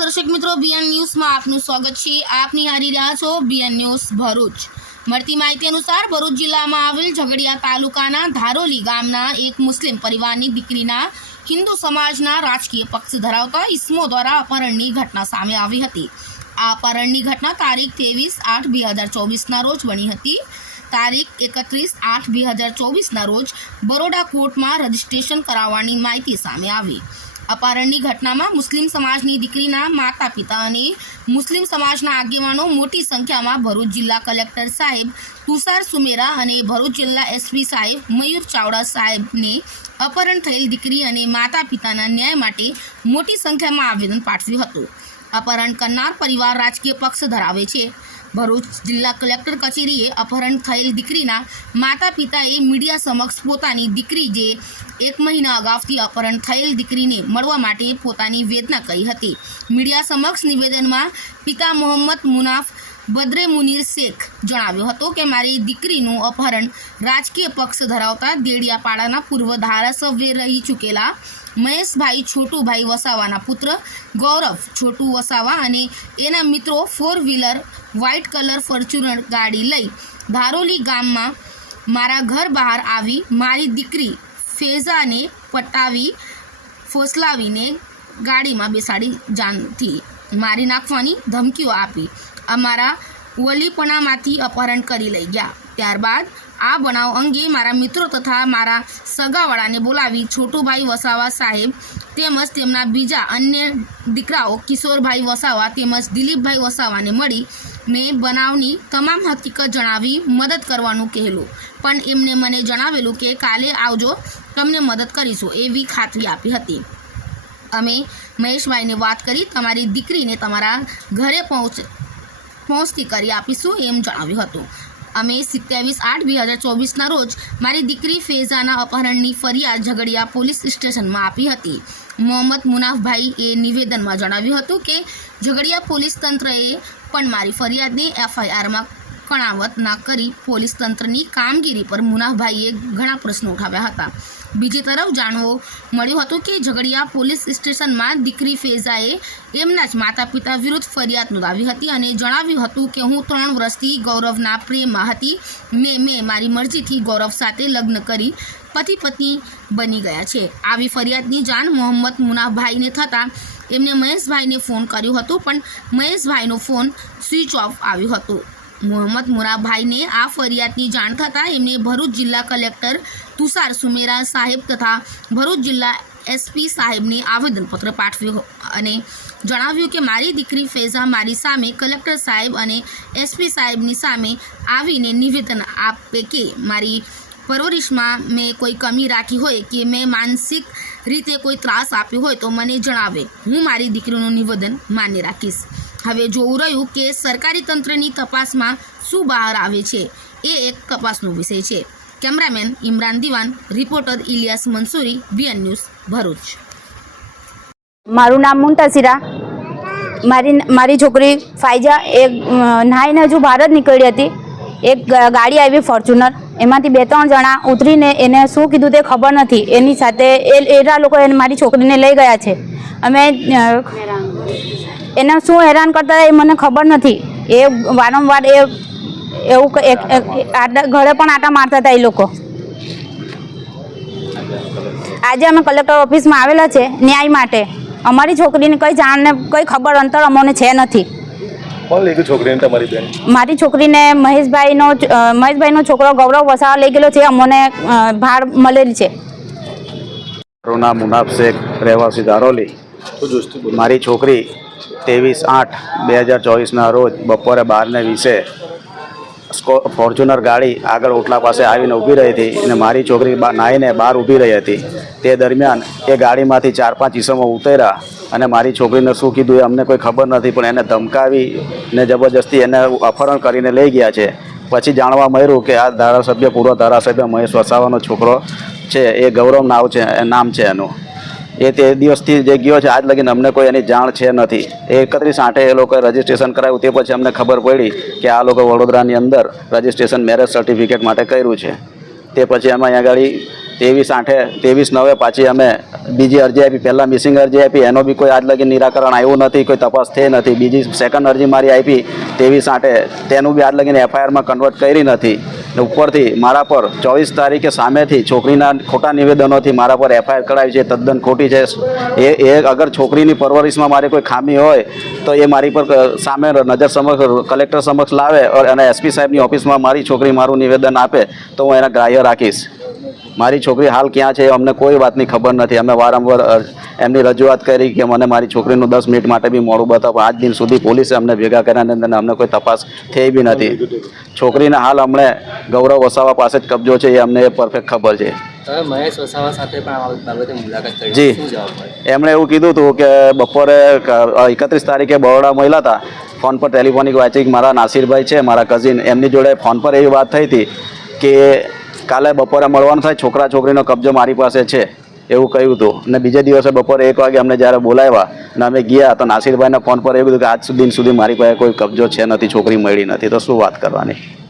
દર્શક મિત્રો બીએન ન્યૂઝમાં આપનું સ્વાગત છે. આપ નિહારી રહ્યા છો બીએન ન્યૂઝ ભરૂચ. મળતી માહિતી અનુસાર ભરૂચ જિલ્લામાં આવેલ ઝઘડિયા તાલુકાના ધારોલી ગામના એક મુસ્લિમ પરિવારની દીકરીના હિન્દુ સમાજના રાજકીય પક્ષ ધરાવતા ઇસમો દ્વારા અપહરણની ઘટના સામે આવી હતી. આ અપહરણની ઘટના તારીખ ત્રેવીસ આઠ બે હજાર ચોવીસના રોજ બની હતી. તારીખ એકત્રીસ આઠ બે હજાર ચોવીસના રોજ બરોડા કોર્ટમાં રજીસ્ટ્રેશન કરાવવાની માહિતી સામે આવી. અપહરણની ઘટનામાં મુસ્લિમ સમાજની દીકરીના માતા પિતા અને મુસ્લિમ સમાજના આગેવાનો મોટી સંખ્યામાં ભરૂચ જિલ્લા કલેક્ટર સાહેબ તુષાર સુમેરા અને ભરૂચ જિલ્લા એસપી સાહેબ મયુર ચાવડા સાહેબને અપહરણ થયેલ દીકરી અને માતા પિતાના ન્યાય માટે મોટી સંખ્યામાં આવેદન પાઠવ્યું હતું. અપહરણ કરનાર પરિવાર રાજકીય પક્ષ ધરાવે છે. ભરૂચ જિલ્લા કલેક્ટર કચેરીએ અપહરણ થયેલ દીકરીના માતા પિતાએ મીડિયા સમક્ષ પોતાની દીકરી જે એક મહિના અગાઉથી અપહરણ થયેલ દીકરીને મળવા માટે પોતાની વેદના કરી હતી. મીડિયા સમક્ષ નિવેદનમાં પિતા મોહમ્મદ મુનાફ બદ્રે મુનીર શેખ જણાવ્યો હતો કે, મારી દીકરીનું અપહરણ રાજકીય પક્ષ ધરાવતા દેડિયાપાડાના પૂર્વ ધારાસભ્ય રહી ચૂકેલા મહેશભાઈ છોટુભાઈ વસાવાના પુત્ર, ગૌરવ છોટુ વસાવા અને એના મિત્રો four wheeler white colour Fortuner ગાડી લઈ ધારોલી ગામમાં મારા ઘર બહાર આવી મારી દીકરી ફેઝાને પટાવી, ફોસલાવીને ગાડીમાં બેસાડી જાનથી મારી નાખવાની ધમકીઓ આપી. અમારા વલીપણામાંથી અપહરણ કરી લઈ ગયા. ત્યારબાદ આ બનાવ અંગે મારા મિત્રો તથા મારા સગાવાળાને બોલાવી છોટુભાઈ વસાવા સાહેબ તેમજ તેમના બીજા અન્ય દીકરાઓ કિશોરભાઈ વસાવા તેમજ દિલીપભાઈ વસાવાને મળી મેં બનાવની તમામ હકીકત જણાવી મદદ કરવાનું કહેલું. પણ એમને મને જણાવેલું કે કાલે આવજો, તમને મદદ કરીશું એવી ખાતરી આપી હતી. અમે મહેશભાઈને વાત કરી તમારી દીકરીને તમારા ઘરે પહોંચ, પહોંચતી કરી આપીશું એમ જણાવ્યું હતું. અમે સિત્યાવીસ આઠ બે હજાર ચોવીસના રોજ મારી દીકરી ફેઝાના અપહરણની ફરિયાદ ઝઘડિયા પોલીસ સ્ટેશનમાં આપી હતી. મોહમ્મદ મુનાફભાઈ એ નિવેદનમાં જણાવ્યું હતું કે, ઝઘડિયા પોલીસ તંત્રએ પણ મારી ફરિયાદને એફઆઈઆરમાં કણાવત ના કરી પોલીસ તંત્રની કામગીરી પર મુનાફભાઈએ ઘણા પ્રશ્નો ઉઠાવ્યા હતા. બીજી તરફ જાણવો મળ્યું હતું કે ઝઘડિયા પોલીસ સ્ટેશનમાં દીકરી ફેઝાએ એમના જ માતા પિતા વિરુદ્ધ ફરિયાદ નોંધાવી હતી અને જણાવ્યું હતું કે હું ત્રણ વર્ષથી ગૌરવના પ્રેમમાં હતી. મેં મેં મારી મરજીથી ગૌરવ સાથે લગ્ન કરી પતિ પત્ની બની ગયા છે. આવી ફરિયાદની જાણ મોહમ્મદ મુનાફભાઈને થતાં એમને મહેશભાઈને ફોન કર્યો હતો, પણ મહેશભાઈનો ફોન સ્વિચ ઓફ આવ્યો હતું. મોહમ્મદ મુરાભાઈને આ ફરિયાદની જાણ થતાં એમને ભરૂચ જિલ્લા કલેક્ટર તુષાર સુમેરા સાહેબ તથા ભરૂચ જિલ્લા એસપી સાહેબને આવેદનપત્ર પાઠવ્યું અને જણાવ્યું કે મારી દીકરી ફૈઝા મારી સામે કલેક્ટર સાહેબ અને એસપી સાહેબની સામે આવીને નિવેદન આપે કે મારી પરવરિશમાં મેં કોઈ કમી રાખી હોય કે મેં માનસિક રીતે કોઈ ત્રાસ આપ્યો હોય તો મને જણાવે. હું મારી દીકરીનું નિવેદન માન્ય રાખીશ. હવે જોવું રહ્યું કે સરકારી તંત્રની તપાસમાં શું બહાર આવે છે એ એક તપાસનો વિષય છે. Cameraman Imran Diwan, reporter Ilyas Mansuri, BN news Bharuch. મારું નામ મુંતાસિરા મારી મારી છોકરી ફાઈજા એક નાહીને હજુ જ નીકળી હતી. એક ગાડી આવી ફોર્ચ્યુનર. એમાંથી બે ત્રણ જણા ઉતરીને એને શું કીધું તે ખબર નથી. એની સાથે એ એના લોકો એને મારી છોકરીને લઈ ગયા છે. અમે એને શું હેરાન કરતા એ મને ખબર નથી. એ વારંવાર એ, એવું ઘરે પણ આટા મારતા હતા એ લોકો. આજે અમે કલેક્ટર ઓફિસમાં આવેલા છે ન્યાય માટે. અમારી છોકરીને કંઈ જાણને, કંઈ ખબર, અંતર અમને છે નથી. કોણ લઈ ગયું છોકરીને તમારી બેન? મારી છોકરીને મહેશભાઈનો મહેશભાઈનો છોકરો ગૌરવ વસાવા લઈ ગયેલો છે. અમને ભાડ મળેલ છે. મારું નામ મુનાફ શેખ રહેવાસી બોલો? મારી છોકરી ત્રેવીસ આઠ બે હજાર ચોવીસના રોજ બપોરે બારને વીસે ફોર્ચ્યુનર ગાડી આગળ ઓટલા પાસે આવીને ઊભી રહી હતી અને મારી છોકરી નાહીને બહાર ઊભી રહી હતી. તે દરમિયાન એ ગાડીમાંથી ચાર પાંચ ઈસમો ઉતર્યા અને મારી છોકરીને શું કીધું એ અમને કોઈ ખબર નથી, પણ એને ધમકાવી ને જબરજસ્તી એને અપહરણ કરીને લઈ ગયા છે. પછી જાણવા મળ્યું કે આ ધારાસભ્ય પૂર્વ ધારાસભ્ય મહેશ વસાવાનો છોકરો છે, એ ગૌરવ નામ છે નામ છે એનું. એ તે દિવસથી જે ગયો છે, આજ લગીને અમને કોઈ એની જાણ છે નથી. એકત્રીસ આઠે એ લોકોએ રજીસ્ટ્રેશન કરાવ્યું, તે પછી અમને ખબર પડી કે આ લોકો વડોદરાની અંદર રજીસ્ટ્રેશન મેરેજ સર્ટિફિકેટ માટે કર્યું છે. તે પછી અમે અહીંયા આગળ ત્રેવીસ આઠે, ત્રેવીસ નવે પાછી અમે બીજી અરજી આપી. પહેલાં મિસિંગ અરજી આપી. એનો બી કોઈ આજ લગી નિરાકરણ આવ્યું નથી, કોઈ તપાસ થઈ નથી. બીજી સેકન્ડ અરજી મારી આપી, ત્રેવીસ આઠે. તેનું બી આજ લગીને એફઆઈઆરમાં કન્વર્ટ કરી નથી. ને ઉપરથી મારા પર ચોવીસ તારીખે સામેથી છોકરીના ખોટા નિવેદનોથી મારા પર એફઆઈઆર કરાવી છે, તદ્દન ખોટી છે. એ એ અગર છોકરીની પરવરિશમાં મારી કોઈ ખામી હોય, તો એ મારી પર સામે નજર સમક્ષ કલેક્ટર સમક્ષ લાવે. અને એસપી સાહેબની ઓફિસમાં મારી છોકરી મારું નિવેદન આપે, તો હું એના ગ્રાહ્ય રાખીશ. મારી છોકરી હાલ ક્યાં છે? એ અમને કોઈ વાતની ખબર નથી. અમે વારંવાર એમની રજૂઆત કરી કે મને મારી છોકરીનું દસ મિનિટ માટે બી મોડું બતાવો. આજ દિન સુધી પોલીસે અમને ભેગા કર્યા અને અમને કોઈ તપાસ થઈ બી નથી. છોકરીને હાલ અમને ગૌરવ વસાવા પાસે જ કબજો છે એ અમને પરફેક્ટ ખબર છે. મહેશ વસાવા સાથે પણ મુલાકાત કરી. જી. એમણે એવું કીધું હતું કે બપોરે એકત્રીસ તારીખે બરોડા મળ્યા હતા. ફોન પર ટેલિફોનિક વાતચીત. મારા નાસિરભાઈ છે મારા કઝિન એમની જોડે ફોન પર એવી વાત થઈ હતી કે કાલે બપોરે મળવાનું થાય, છોકરા છોકરીનો કબજો મારી પાસે છે, એવું કહ્યું હતું અને બીજે દિવસે બપોરે એક વાગે અમને જ્યારે બોલાવ્યા અને અમે ગયા તો નાસિરભાઈના ફોન પર એવું કીધું કે, આજ સુધી સુધી મારી પાસે કોઈ કબજો છે નથી, છોકરી મળી નથી. તો શું વાત કરવાની?